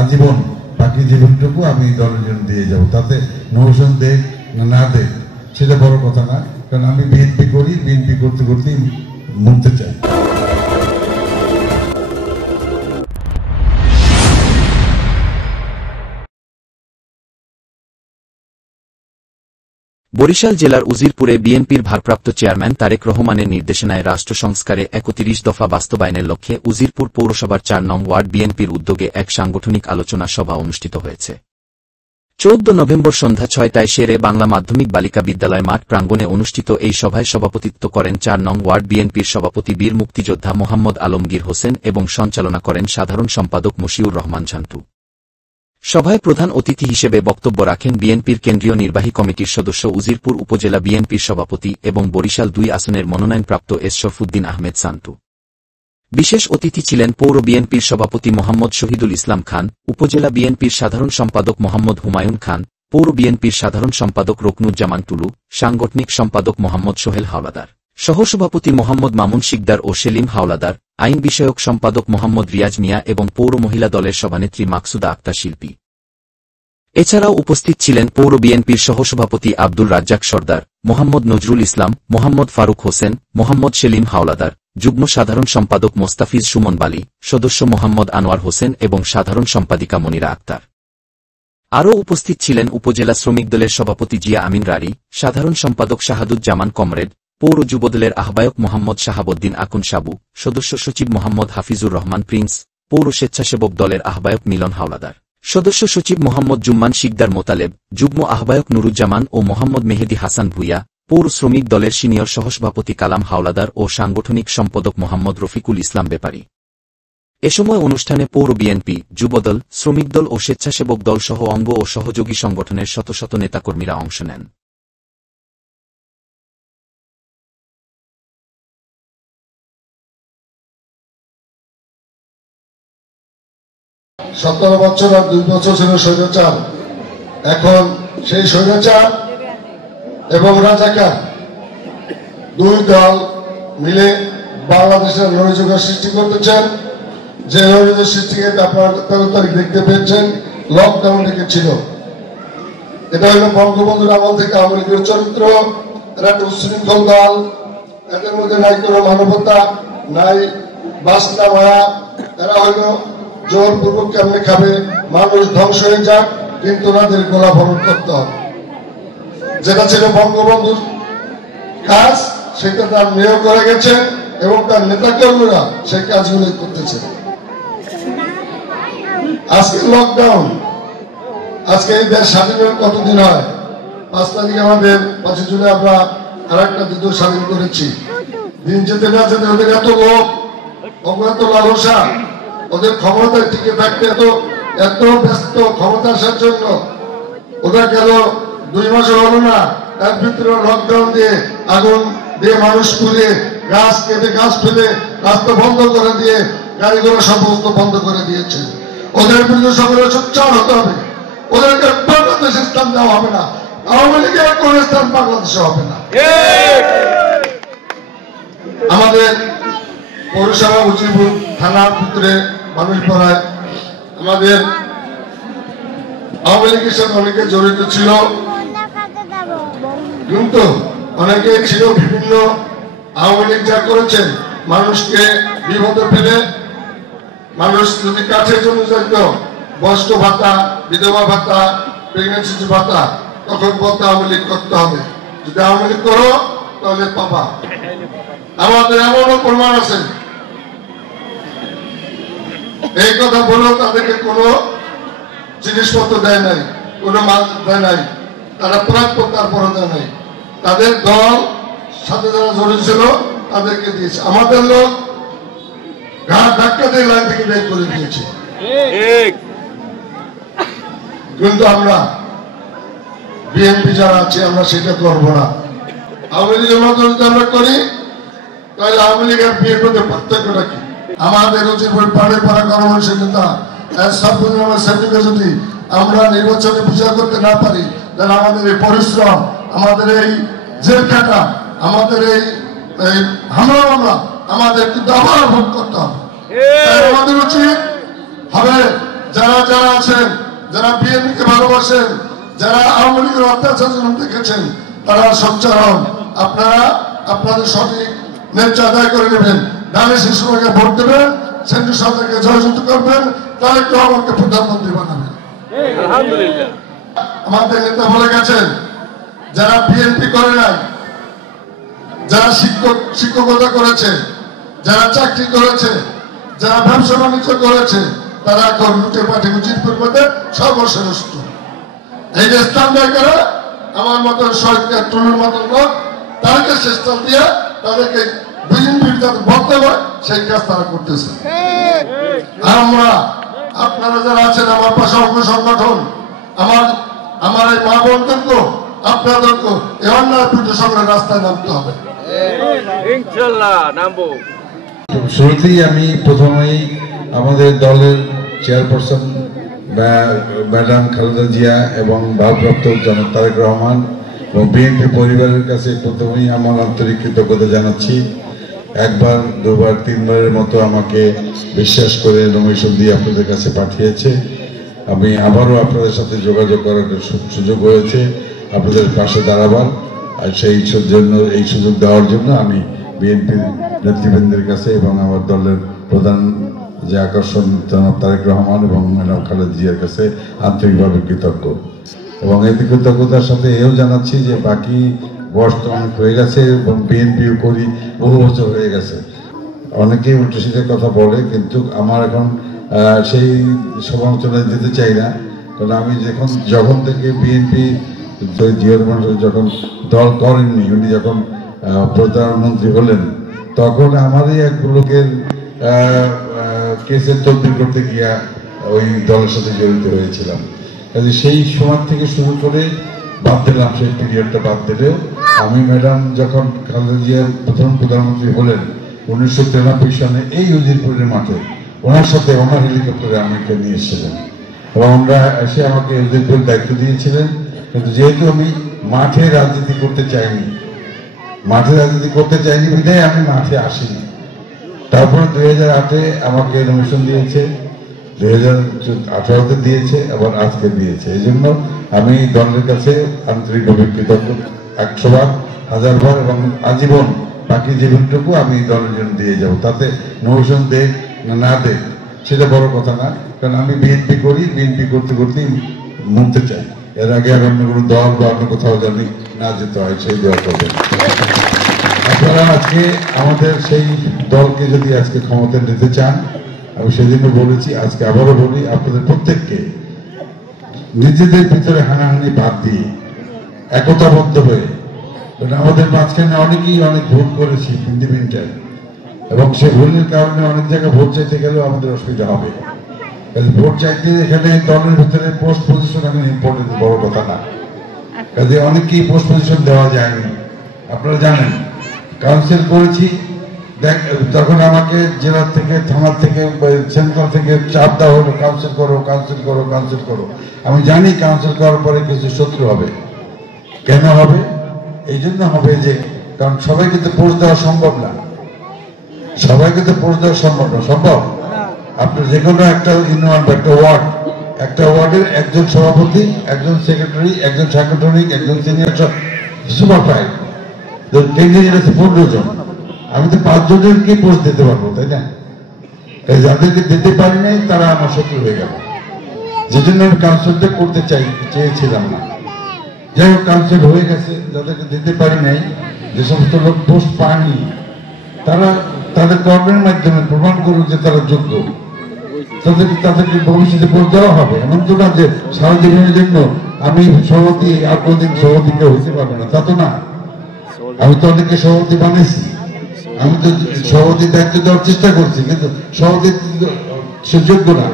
আজীবন বাকি জীবনটুকু আমি দলের জন্য দিয়ে যাব। তাতে নৌসন দেখ না দেখ সেটা বড় কথা না, কারণ আমি বিএনপি করি, বিএনপি করতে করতেই মরতে চাই। বরিশাল জেলার উজিরপুরে বিএনপির ভারপ্রাপ্ত চেয়ারম্যান তারেক রহমানের নির্দেশনায় রাষ্ট্র সংস্কারে ৩১ দফা বাস্তবায়নের লক্ষ্যে উজিরপুর পৌরসভার ৪ নং ওয়ার্ড বিএনপির উদ্যোগে এক সাংগঠনিক আলোচনা সভা অনুষ্ঠিত হয়েছে। ১৪ নভেম্বর সন্ধ্যা ৬টায় শেরে বাংলা মাধ্যমিক বালিকা বিদ্যালয় মাঠ প্রাঙ্গণে অনুষ্ঠিত এই সভায় সভাপতিত্ব করেন ৪ নং ওয়ার্ড বিএনপির সভাপতি বীর মুক্তিযোদ্ধা মোহাম্মদ আলমগীর হোসেন এবং সঞ্চালনা করেন সাধারণ সম্পাদক মশিউর রহমান ঝান্টু। সভায় প্রধান অতিথি হিসেবে বক্তব্য রাখেন বিএনপির কেন্দ্রীয় নির্বাহী কমিটির সদস্য উজিরপুর উপজেলা বিএনপির সভাপতি এবং বরিশাল ২ আসনের মনোনয়নপ্রাপ্ত এস শরফুদ্দিন আহমেদ সান্টু। বিশেষ অতিথি ছিলেন পৌর বিএনপির সভাপতি মোহাম্মদ শহীদুল ইসলাম খান, উপজেলা বিএনপির সাধারণ সম্পাদক মোহাম্মদ হুমায়ুন খান, পৌর বিএনপির সাধারণ সম্পাদক রকনুজ্জামান টুলু, সাংগঠনিক সম্পাদক মোহাম্মদ সোহেল হাওলাদার, সহসভাপতি মোহাম্মদ মামুন শিকদার ও সেলিম হাওলাদার, আইন বিষয়ক সম্পাদক মোহাম্মদ রিয়াজ মিয়া এবং পৌর মহিলা দলের সভানেত্রী মাকসুদা আক্তার শিল্পী। এছাড়াও উপস্থিত ছিলেন পৌর বিএনপির সহসভাপতি আব্দুল রাজ্জাক সর্দার, মোহাম্মদ নজরুল ইসলাম, মোহাম্মদ ফারুক হোসেন, মোহাম্মদ সেলিম হাওলাদার, যুগ্ম সাধারণ সম্পাদক মোস্তাফিজ সুমন বালি, সদস্য মোহাম্মদ আনোয়ার হোসেন এবং সাধারণ সম্পাদিকা মনিরা আক্তার। আরও উপস্থিত ছিলেন উপজেলা শ্রমিক দলের সভাপতি জিয়া আমিন রারি, সাধারণ সম্পাদক শাহাদুজ্জামান কমরেড, পৌর যুবদলের আহ্বায়ক মোহাম্মদ শাহাবুদ্দিন আকুন সাবু, সদস্য সচিব মোহাম্মদ হাফিজুর রহমান প্রিন্স, পৌর স্বেচ্ছাসেবক দলের আহ্বায়ক মিলন হাওলাদার, সদস্য সচিব মোহাম্মদ জুম্মান শিকদার মোতালেব, যুগ্ম আহ্বায়ক নুরুজ্জামান ও মোহাম্মদ মেহেদী হাসান ভুইয়া, পৌর শ্রমিক দলের সিনিয়র সহসভাপতি কালাম হাওলাদার ও সাংগঠনিক সম্পাদক মোহাম্মদ রফিকুল ইসলাম ব্যাপারী। এ সময় অনুষ্ঠানে পৌর বিএনপি, যুবদল, শ্রমিক দল ও স্বেচ্ছাসেবক দল সহ অঙ্গ ও সহযোগী সংগঠনের শত শত নেতাকর্মীরা অংশ নেন। সতেরো বছর আর ২ বছর ছিল স্বৈরাচার, এখন সেই স্বৈরাচার এবং রাজাকার দুই দল মিলে বাংলাদেশের নৈরাজ্য সৃষ্টি করতেছেন। যে নৈরাজ্য সৃষ্টিকে আপনারা ১৩ তারিখ দেখতে পেয়েছেন, লকডাউন ছিল। এটা হলো বঙ্গবন্ধুর আমল থেকে আওয়ামী লীগের চরিত্র। এরা একটা উচ্ছৃঙ্খল দল, এদের মধ্যে নাই কোনো মানবতা, নাই বাসনা মায়া। এরা হইলো জোরপূর্বক কেমনে খাবে, মানুষ ধ্বংস হয়ে যাক, কিন্তু ওনাদের গোলা বরণ করতে হবে। যেটা ছিল বঙ্গবন্ধুর কাজ, সেটা তার মেয়েও করে গেছে এবং তার নেতাকর্মীরা সেই কাজগুলো করতেছে। আজকে লকডাউন, আজকে এই দেশ স্বাধীন কতদিন হয়? ৫ তারিখে আমাদের ৫ জুলাই আমরা আর একটা যুদ্ধ স্বাধীন করেছি। দিন যেতে না যেতে ওদের এত লোক, এত লালসা, ওদের ক্ষমতায় টিকে থাকতে এত ব্যস্ত ক্ষমতা আসার জন্য। ওরা গেল ২ মাসও হলো না, এর ভিতরে লকডাউন দিয়ে, আগুন দিয়ে, মানুষ পুড়িয়ে, গাছ কেটে, গাছ ফেলে, রাস্তা বন্ধ করে দিয়ে, গাড়িগুলো সমস্ত বন্ধ করে দিয়েছে। ওদের বিরুদ্ধে সকলে সোচ্চার হতে হবে। ওদেরকে বাংলাদেশে স্থান দেওয়া হবে না, আওয়ামী লীগের কোন স্থান বাংলাদেশে হবে না। আমাদের পৌরসভা উজিরপুর থানার ভিতরে মানুষ পড়ায় আমাদের আওয়ামী লীগের সাথে অনেকে জড়িত ছিল, কিন্তু অনেকে ছিল বিভিন্ন আওয়ামী লীগ যা করেছেন, মানুষকে বিপদে ফেলে, মানুষ যদি কাছের জন্য চাইত বয়স্ক ভাতা, বিধবা ভাতা, প্রেগনেন্সি ভাতা, তখন বলতে আওয়ামী লীগ করতে হবে। যদি আওয়ামী লীগ করো তাহলে পাবা। আমাদের এমনও প্রমাণ আছে, এই কথা বলেও তাদেরকে কোনো জিনিসপত্র দেয় নাই, কোনো মাল দেয় নাই, তারা প্রাপ্য তারপরে দেয় নাই। তাদের দল সাথে যারা জড়িত ছিল তাদেরকে দিয়েছে। আমাদের লোক ঘাট ধাক্কা দিয়ে লাইন থেকে বের করে দিয়েছে। কিন্তু আমরা বিএনপি যারা আছে আমরা সেটা করবো না। আওয়ামী লীগের মতো যদি আমরা করি তাহলে আওয়ামী লীগের বিএনপিতে পার্থক্যটা কি? আমাদের উচিত পাড়ে পাড়া কর্মসূচি নেতা যদি আমরা নির্বাচনে বিচার করতে না পারি, তাহলে আমাদের এই পরিশ্রম, আমাদের এই জেল খাটা, আমাদের এই হামলা মামলা আমাদের কিন্তু আবার ভোগ করতে হবে। আমাদের উচিত হবে যারা যারা আছেন, যারা বিএনপিকে ভালোবাসেন, যারা আওয়ামী লীগের অত্যাচার দেখেছেন, তারা সোচ্চার হন। আপনারা আপনাদের সঠিক ন্যায্য আদায় করে নেবেন। ধানের শিশুকে ভোট দেবেন, সেন্ট্রাল সরকারকে জয়যুক্ত করবেন, তারেক রহমানকে প্রধানমন্ত্রী বানাবেন। আমাদের নেতা বলে গেছেন, যারা বিএনপি করে নাই, যারা শিক্ষকতা করেছে, যারা চাকরি করেছে, যারা ব্যবসা বাণিজ্য করেছে, তারা এখন লুটে পাঠে উচিতপুর মধ্যে সর্বশ্রেষ্ঠ। এই যে স্থান দেয় করে আমার মতন শহীদ টুলুর মতন লোক, তাদেরকে শেষ স্থান দিয়ে তাদেরকে বিএনপির যাতে বলতে হয় সেই কাজ তারা করতেছে। আমরা আপনারা যারা আছেন আমার পাশে অঙ্গ সংগঠন, আমার এই মা বোনদেরকে আপনাদেরকে এই অন্যায় বিরুদ্ধে সংগ্রামের রাস্তায় নামতে হবে। ইনশাআল্লাহ নামবো। শুরুতেই আমি প্রথমেই আমাদের দলের চেয়ারপারসন ম্যাডাম খালেদা জিয়া এবং ভারপ্রাপ্ত জনাব তারেক রহমান এবং বিএনপি পরিবারের কাছে প্রথমেই আমার আন্তরিক কৃতজ্ঞতা জানাচ্ছি। একবার দুবার তিনবারের মতো আমাকে বিশ্বাস করে নমিনেশন দিয়ে আপনাদের কাছে পাঠিয়েছে। আমি আবারও আপনাদের সাথে যোগাযোগ করার সুযোগ হয়েছে আপনাদের পাশে দাঁড়াবার, আর সেই জন্য এই সুযোগ দেওয়ার জন্য আমি বিএনপির নেতৃবৃন্দের কাছে এবং আমার দলের প্রধান যে আকর্ষণ জনাব তারেক রহমান এবং ম্যাডাম খালেদা জিয়ার কাছে আন্তরিকভাবে কৃতজ্ঞ। এবং এই কৃতজ্ঞতার সাথে এও জানাচ্ছি যে বাকি বয়স তো অনেক হয়ে গেছে এবং বিএনপিও করি বহু বছর হয়ে গেছে। অনেকেই উল্টো সিধে কথা বলে, কিন্তু আমার এখন সেই সমালোচনায় যেতে চাই না। কারণ আমি যখন থেকে বিএনপি জিয়াউর রহমান যখন দল করেননি, উনি যখন প্রধানমন্ত্রী হলেন, তখন আমারই এক লোকের কেসের তদবির করতে গিয়া ওই দলের সাথে জড়িত হয়েছিলাম। কাজে সেই সময় থেকে শুরু করে বাদ দিলাম, সেই পিরিয়ডটা বাদ দিলেও আমি ম্যাডাম যখন খালেদা জিয়া প্রথম প্রধানমন্ত্রী হলেন 1993 সালে এই উজিরপুরের মাঠে ওনার সাথে ওনার হেলিকপ্টারে আমাকে নিয়ে এসেছিলেন এবং আমরা এসে আমাকে উজিরপুরের দায়িত্ব দিয়েছিলেন। কিন্তু যেহেতু আমি মাঠে রাজনীতি করতে চাইনি বিধায় আমি মাঠে আসিনি। তারপরে 2008-এ আমাকে নমিনেশন দিয়েছে, 2018-তে দিয়েছে, আবার আজকে দিয়েছে। এই জন্য আমি দলের কাছে আন্তরিকভাবে কৃতজ্ঞ 100 বার, 1000 বার এবং আজীবন বাকি জীবনটুকু আমি দলের জন্য দিয়ে যাব। তাতে নমিনেশন দেখ না দেখ সেটা বড় কথা না, কারণ আমি বিএনপি করি, বিএনপি করতে করতেই মরতে চাই। এর আগে আর অন্য কোনো দল বা অন্য কোথাও জানি না যেতে হয়, সেই দোয়া করবেন। আপনারা আজকে আমাদের সেই দলকে যদি আজকে ক্ষমতা নিতে চান, আমি সেদিনও বলেছি, আজকে আবারও বলি, আপনাদের প্রত্যেককে নিজেদের ভিতরে হানাহানি বাদ দিয়ে একতাবদ্ধ হয়ে, আমাদের মাঝখানে অনেকেই অনেক ভুল করেছি ইন্ডিপেন্ডেন্ট, এবং সেই ভুলের কারণে অনেক জায়গায় ভোট চাইতে গেলেও আমাদের অসুবিধা হবে। ভোট চাইতে এখানে দলের ভিতরে পোস্ট পজিশন এখন ইম্পর্টেন্ট, বড় কথা না। কাজে অনেকেই পোস্ট পজিশন দেওয়া যায়নি। আপনারা জানেন কাউন্সিল করেছি, তখন আমাকে জেলা থেকে, থানা থেকে, সেন্ট্রাল থেকে চাপ দেওয়া হলো, কাউন্সিল করো, কাউন্সিল করো, কাউন্সিল করো। আমি জানি কাউন্সিল করার পরে কিছু শত্রু হবে। কেন হবে? এই জন্য হবে যে কারণ সবাইকে তো পোস্ট দেওয়া সম্ভব না, সম্ভব। আপনার যে কোনো একটা ইউনিয়ন বা একটা ওয়ার্ডের একজন সভাপতি, একজন সেক্রেটারি, একজন সাংগঠনিক, একজন সিনিয়র সুপারভাইজার, 15 জন। আমি তো 5 জনেরকে পোস্ট দিতে পারবো, তাই না? যাদেরকে দিতে পারি নাই তারা আমার শত্রু হয়ে গেল, যে জন্য আমি কাউন্সিলটা করতে চেয়েছিলাম না। যাই হোক, কাউন্সিল হয়ে গেছে। যাদেরকে দিতে পারি নাই, যে সমস্ত লোক পোস্ট পায়নি, তারা তাদের কর্মের মাধ্যমে প্রমাণ করুক যে তারা যোগ্য, তাদেরকে ভবিষ্যতে পোস্ট দেওয়া হবে। এমন তো না যে সারা জীবনের জন্য আমি সভাপতি, আর কোনদিন সভাপতি কেউ হতে পারবে না, তা তো না। আমি তো অনেককে সভাপতি বানিয়েছি, আমি তো সভাপতির দায়িত্ব দেওয়ার চেষ্টা করছি, কিন্তু সভাপতি সে যোগ্য না।